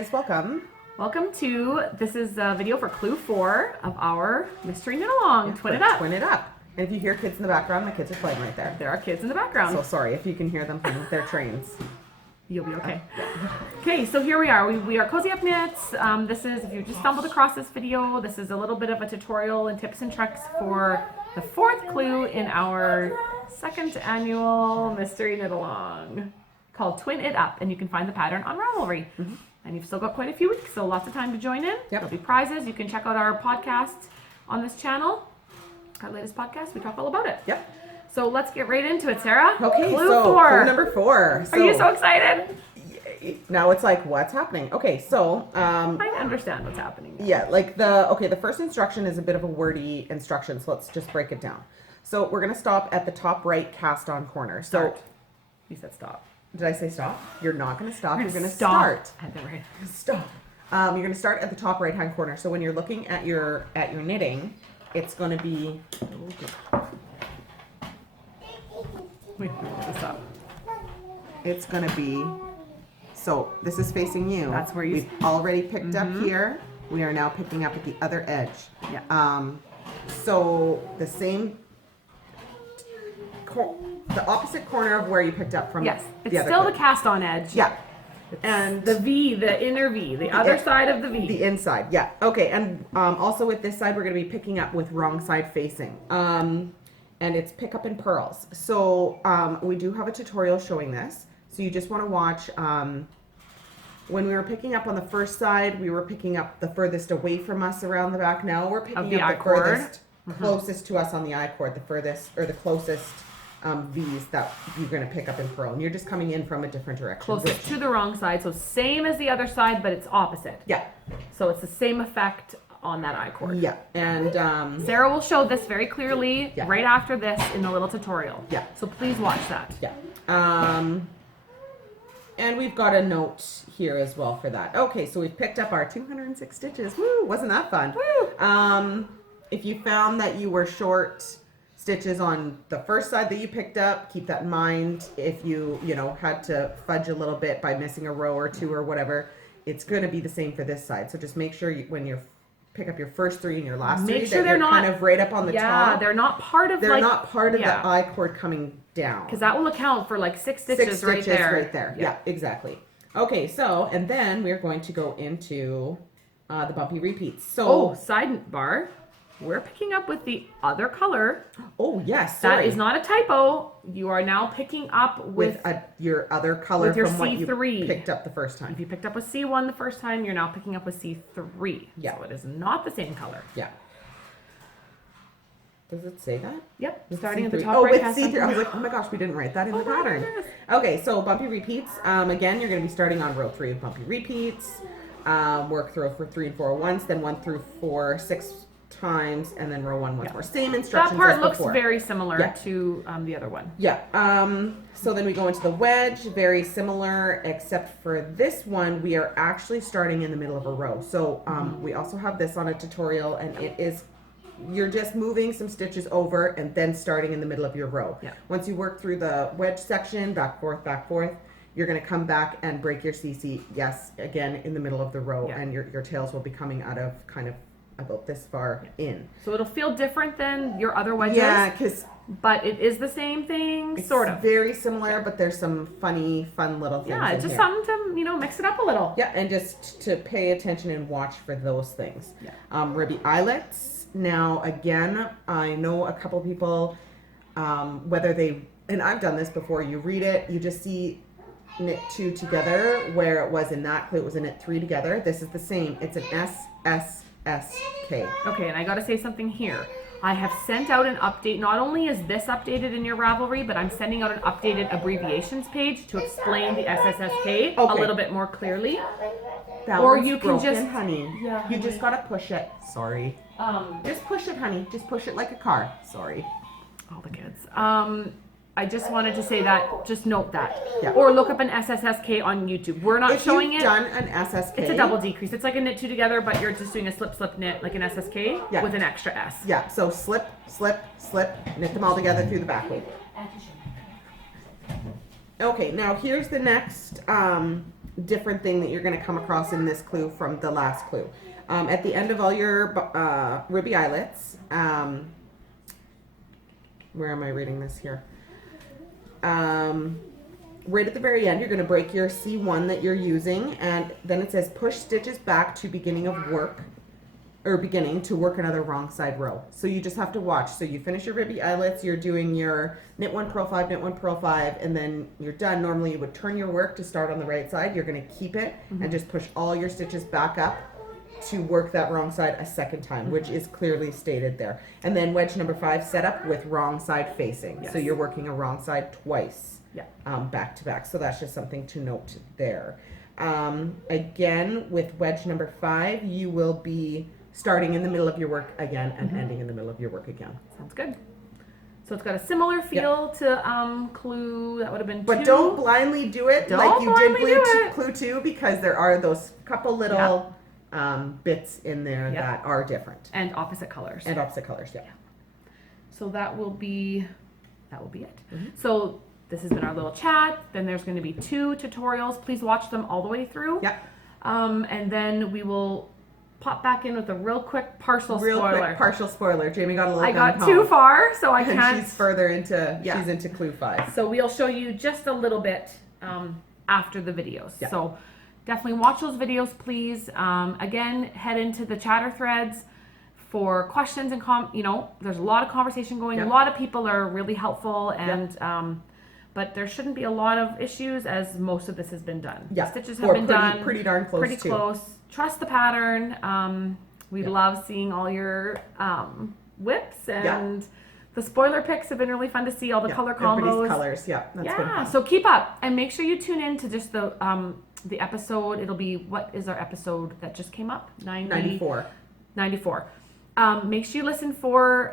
guys, welcome. Welcome to, this is a video for clue 4 of our mystery knit along, Twin It Up. Twin It Up. And if you hear kids in the background, the kids are playing right there. There are kids in the background. So sorry if you can hear them playing with their trains. You'll be okay. Okay, so here we are. We are CozyUpKnits. This is, if you just stumbled across this video, this is a little bit of a tutorial and tips and tricks for the 4th clue in our 2nd annual mystery knit along called Twin It Up. And you can find the pattern on Ravelry. Mm-hmm. And you've still got quite a few weeks, so lots of time to join in. Yep. There'll be prizes. You can check out our podcast on this channel. Our latest podcast, we talk all about it. Yep. So let's get right into it, Sarah. Okay, clue number 4. Are you so excited? Now it's like, what's happening? Okay, so I understand what's happening now. Yeah, like the first instruction is a bit of a wordy instruction, so let's just break it down. So we're gonna stop at the top right cast on corner. Start. So you said stop. Did I say stop? You're not gonna stop. You're gonna start. start. At the right. Stop. You're gonna start at the top right hand corner. So when you're looking at your knitting, it's gonna be. Wait, this up. It's gonna be. So this is facing you. That's where you. We've already picked up here. We are now picking up at the other edge. Yeah. So the same. The opposite corner of where you picked up from. Yes, it's still the cast on edge. Yeah. And the V, the inner V, the other side of the V. The inside, yeah. Okay, and also with this side, we're going to be picking up with wrong side facing. And it's pick up in purls. So we do have a tutorial showing this. So you just want to watch. When we were picking up on the first side, we were picking up the furthest away from us around the back. Now we're picking up the furthest, closest to us on the I cord, the furthest, or the closest V's that you're going to pick up in purl, and you're just coming in from a different direction. Closest to the wrong side, so same as the other side, but it's opposite. Yeah. So it's the same effect on that I cord. Yeah, and Sarah will show this very clearly right after this in the little tutorial. Yeah. So please watch that. Yeah. And we've got a note here as well for that. Okay, so we've picked up our 206 stitches. Woo! Wasn't that fun? Woo! If you found that you were short stitches on the first side that you picked up, keep that in mind. If you had to fudge a little bit by missing a row or two or whatever, it's going to be the same for this side. So just make sure when you pick up your first 3 and your last 3 that you're not kind of right up on the top. Yeah, they're not part of the I cord coming down. Because that will account for like 6 stitches, right there. Yeah, exactly. Okay, so and then we're going to go into the bumpy repeats. So sidebar. We're picking up with the other color. Oh, yes. Sorry. That is not a typo. You are now picking up with your other color with your from C3. What you picked up the first time. If you picked up with C1 the first time, you're now picking up with C3. Yeah. So it is not the same color. Yeah. Does it say that? Yep. With starting C3. at the top right. Oh, with C3. I was like, oh my gosh, we didn't write that in the pattern. Okay, so bumpy repeats. Again, you're going to be starting on row 3 of bumpy repeats. Work through for 3 and 4 once, then 1 through 4 6 times, and then row 1 once more. Same instructions. That part as looks before. very similar to the other one. Yeah. So then we go into the wedge, very similar, except for this one, we are actually starting in the middle of a row. So we also have this on a tutorial, and it is, you're just moving some stitches over and then starting in the middle of your row. Yeah. Once you work through the wedge section, back, forth, you're going to come back and break your CC, again, in the middle of the row, and your tails will be coming out of kind of about this far in. So it'll feel different than your other wedges. Yeah, but it is the same thing, it's sort of. Very similar, but there's some fun little things. Yeah, it's just something to mix it up a little. Yeah, and just to pay attention and watch for those things. Yeah. Ribby eyelets. Now again, I know a couple people, whether they, and I've done this before. You read it, you just see knit 2 together, where it was in that clue, it was a knit 3 together. This is the same. It's an SSK. Okay, and I got to say something here. I have sent out an update. Not only is this updated in your Ravelry, but I'm sending out an updated abbreviations page to explain the SSSK a little bit more clearly. Or you can just, honey. Yeah, you just gotta push it. Sorry. Just push it, honey. Just push it like a car. Sorry. All the kids. I just wanted to say that, just note that. Yeah. Or look up an SSSK on YouTube. We're not showing it. If you've done an SSK. It's a double decrease. It's like a knit 2 together, but you're just doing a slip, slip, knit, like an SSK with an extra S. Yeah, so slip, slip, slip, knit them all together through the back loop. Okay, now here's the next different thing that you're going to come across in this clue from the last clue. At the end of all your ribby eyelets, where am I reading this here? Right at the very end, you're going to break your C1 that you're using, and then it says push stitches back to beginning of work, or beginning to work another wrong side row. So you just have to watch. So you finish your ribby eyelets, you're doing your knit 1, purl 5, knit 1, purl 5, and then you're done. Normally you would turn your work to start on the right side. You're going to keep it and just push all your stitches back up to work that wrong side a second time, which is clearly stated there. And then wedge number 5, set up with wrong side facing. Yes. So you're working a wrong side twice. Yeah. Back to back. So that's just something to note there. Again, with wedge number 5, you will be starting in the middle of your work again and ending in the middle of your work again. Sounds good. So it's got a similar feel to clue, that would have been 2. But don't blindly do it like you did clue 2, because there are those couple little bits in there that are different. And opposite colors. And opposite colors, yeah. So that will be it. So this has been our little chat. Then there's going to be 2 tutorials. Please watch them all the way through. Yeah. And then we will pop back in with a real quick partial spoiler. Jamie got a little. I got too far, so I can't. She's further into. She's into clue 5. So we'll show you just a little bit after the videos. Yeah. So definitely watch those videos, please. Again, head into the chatter threads for questions and there's a lot of conversation going. A lot of people are really helpful, and but there shouldn't be a lot of issues as most of this has been done. Yeah. The stitches have been done. Pretty darn close. Pretty close. Trust the pattern. We love seeing all your whips, and the spoiler pics have been really fun to see, all the color combos. Everybody's colors, that's been fun. So keep up, and make sure you tune in to just the episode. It'll be, what is our episode that just came up? 94. Make sure you listen for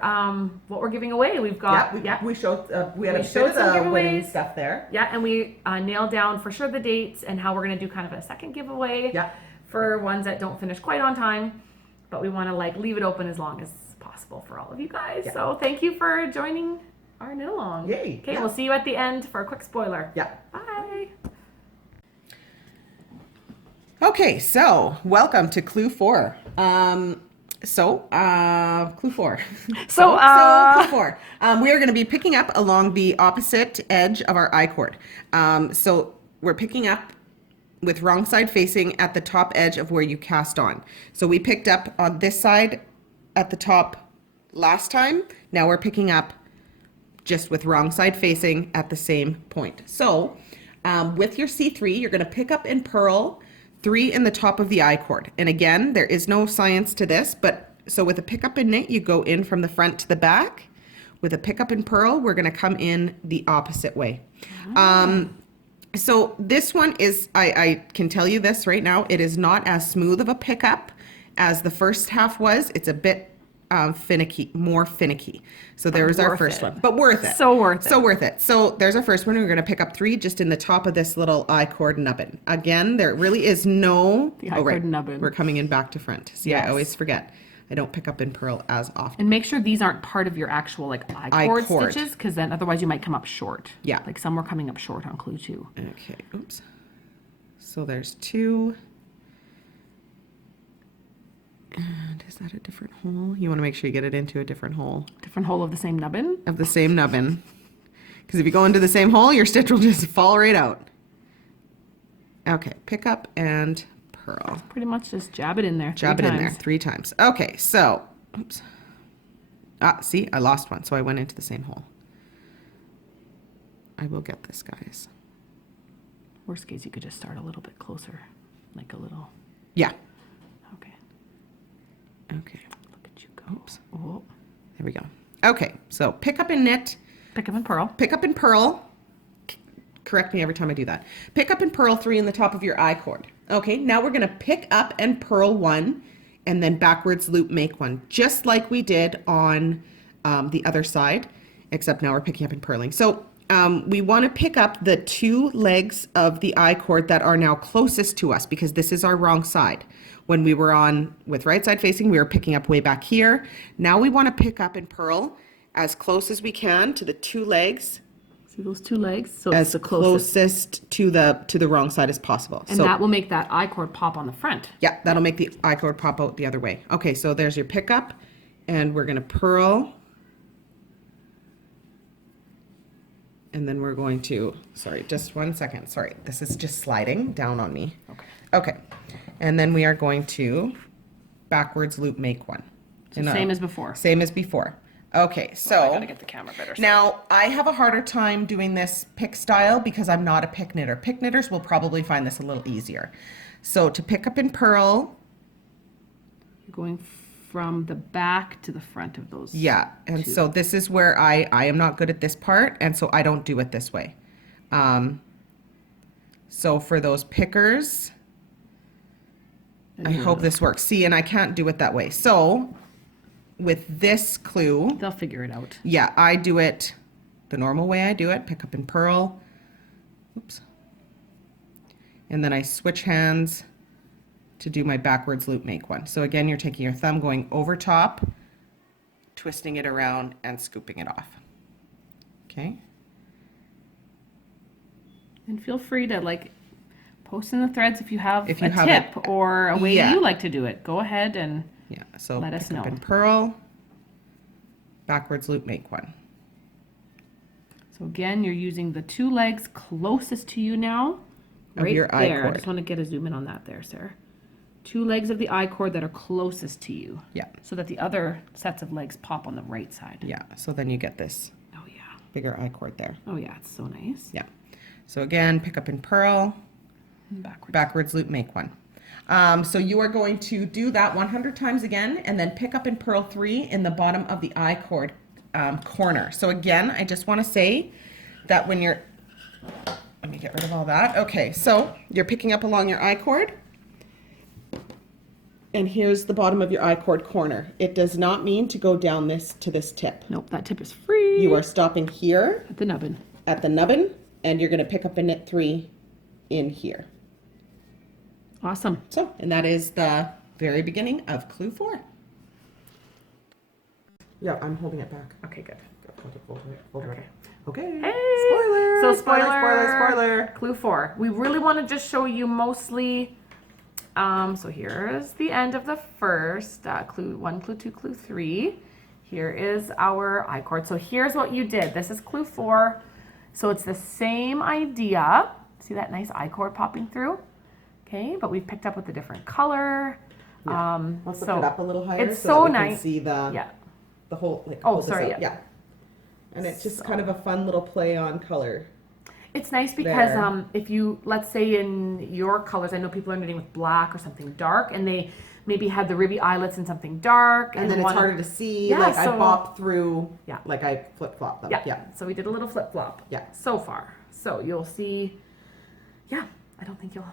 what we're giving away. We've got we showed we had a bit of the winning stuff there. Yeah, and we nailed down for sure the dates and how we're going to do kind of a second giveaway. Yeah. For ones that don't finish quite on time, but we want to leave it open as long as possible for all of you guys. Yeah. So thank you for joining our knit along. Yay! Okay, we'll see you at the end for a quick spoiler. Yeah. Bye. Okay, so welcome to Clue 4. Clue 4. Clue 4. We are going to be picking up along the opposite edge of our I-cord. So we're picking up with wrong side facing at the top edge of where you cast on. So we picked up on this side at the top last time. Now we're picking up just with wrong side facing at the same point. So with your C3, you're going to pick up and purl 3 in the top of the I-cord. And again, there is no science to this, but so with a pick up and knit, you go in from the front to the back. With a pick up and purl, we're going to come in the opposite way. So this one is, I can tell you this right now, it is not as smooth of a pickup as the first half was. It's a bit more finicky. So there's our first one, but worth it. So worth it. So worth it. So there's our first one. We're going to pick up 3 just in the top of this little I-cord nubbin. Again, there really is no, nubbin. We're coming in back to front. See, I always forget. I don't pick up and purl as often. And make sure these aren't part of your actual I-cord stitches, because then otherwise you might come up short. Yeah. Like some were coming up short on clue 2. Okay, oops. So there's 2. And is that a different hole? You want to make sure you get it into a different hole. Different hole of the same nubbin? Of the same nubbin. Because if you go into the same hole, your stitch will just fall right out. Okay, pick up and purl. Pretty much just jab it in there. Jab it in there 3 times. Okay, so, oops. See, I lost one, so I went into the same hole. I will get this, guys. Worst case, you could just start a little bit closer, like a little. Yeah. Okay. Okay. Look at you go. Oops. Oh. There we go. Okay, so pick up and knit. Pick up and purl. Pick up and purl. Correct me every time I do that. Pick up and purl 3 in the top of your I-cord. Okay, now we're going to pick up and purl 1 and then backwards loop make 1, just like we did on the other side, except now we're picking up and purling. So we want to pick up the 2 legs of the I-cord that are now closest to us, because this is our wrong side. When we were on with right side facing, we were picking up way back here. Now we want to pick up and purl as close as we can to the 2 legs. See those two legs? So as it's the closest. to the wrong side as possible. And that will make that I-cord pop on the front. Yeah, that'll make the I-cord pop out the other way. Okay, so there's your pickup, and we're gonna purl. And then we're going to, sorry, just 1 second. Sorry, this is just sliding down on me. Okay. Okay, and then we are going to backwards loop make one. So same as before. Same as before. Okay, so I gotta get the camera better. now I have a harder time doing this pick style because I'm not a pick knitter. Pick knitters will probably find this a little easier. So to pick up and purl, You're going from the back to the front of those. yeah, and two. so this is where I am not good at this part, and so I don't do it this way. So for those pickers, I hope this works. See, and I can't do it that way. So with this clue, They'll figure it out. yeah, I do it the normal way I do it, pick up and purl. Oops. And then I switch hands to do my backwards loop make one. So again, you're taking your thumb going over top, twisting it around and scooping it off. Okay. And feel free to like post in the threads if you have If you a have tip or a way yeah. you like to do it. Go ahead and Yeah, so Let us pick up know. and purl, backwards loop make one. so again, you're using the two legs closest to you now. Of Right your there. I I-cord. just want to get a zoom in on that there, Sarah. Two legs of the I-cord that are closest to you. Yeah, So that the other sets of legs pop on the right side. yeah, so then you get this Oh yeah. bigger I-cord there. Oh yeah, it's so nice. Yeah, so again, pick up and purl, And backwards. backwards loop make one. So you are going to do that 100 times again and then pick up and purl 3 in the bottom of the I-cord corner. So again, I just want to say that when you're, let me get rid of all that. Okay, so you're picking up along your I-cord and here's the bottom of your I-cord corner. It does not mean to go down this to this tip. Nope, that tip is free. You are stopping here at the nubbin. at the nubbin and you're going to pick up a knit 3 in here. Awesome. So, and that is the very beginning of clue 4. Yeah, I'm holding it back. Okay, good. Okay. Okay. Hey! Spoiler! So Spoiler! Clue 4. We really want to just show you mostly. So here's the end of the first clue 1, clue 2, clue 3. Here is our I-cord. So here's what you did. This is clue 4. So it's the same idea. See that nice I-cord popping through? Okay, but we've picked up with a different color. Yeah. Let's so lift it up a little higher it's so so that we nice. can see the Yeah. the whole. Like, Oh, hold this sorry, up. yeah. And it's just kind of a fun little play on color. It's nice because There. if you, let's say in your colors, I know people are knitting with black or something dark, and they maybe had the ribby eyelets in something dark. And then it's wanna- harder to see. Yeah, like I so- bop through. Yeah. Like I flip flop them. Yeah. Yeah. So we did a little flip flop. Yeah. So far. So you'll see, yeah, I don't think you'll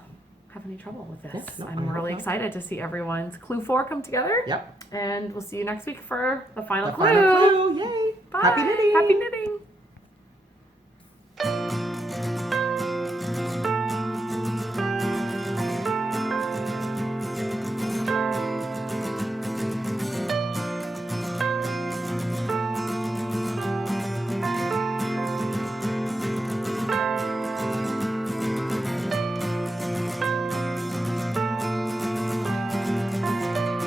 have any trouble with this. Yeah, no, I I'm hope really not. excited to see everyone's clue 4 come together. Yep. And we'll see you next week for the final The clue. final clue. Yay. Bye. Happy knitting. Happy knitting.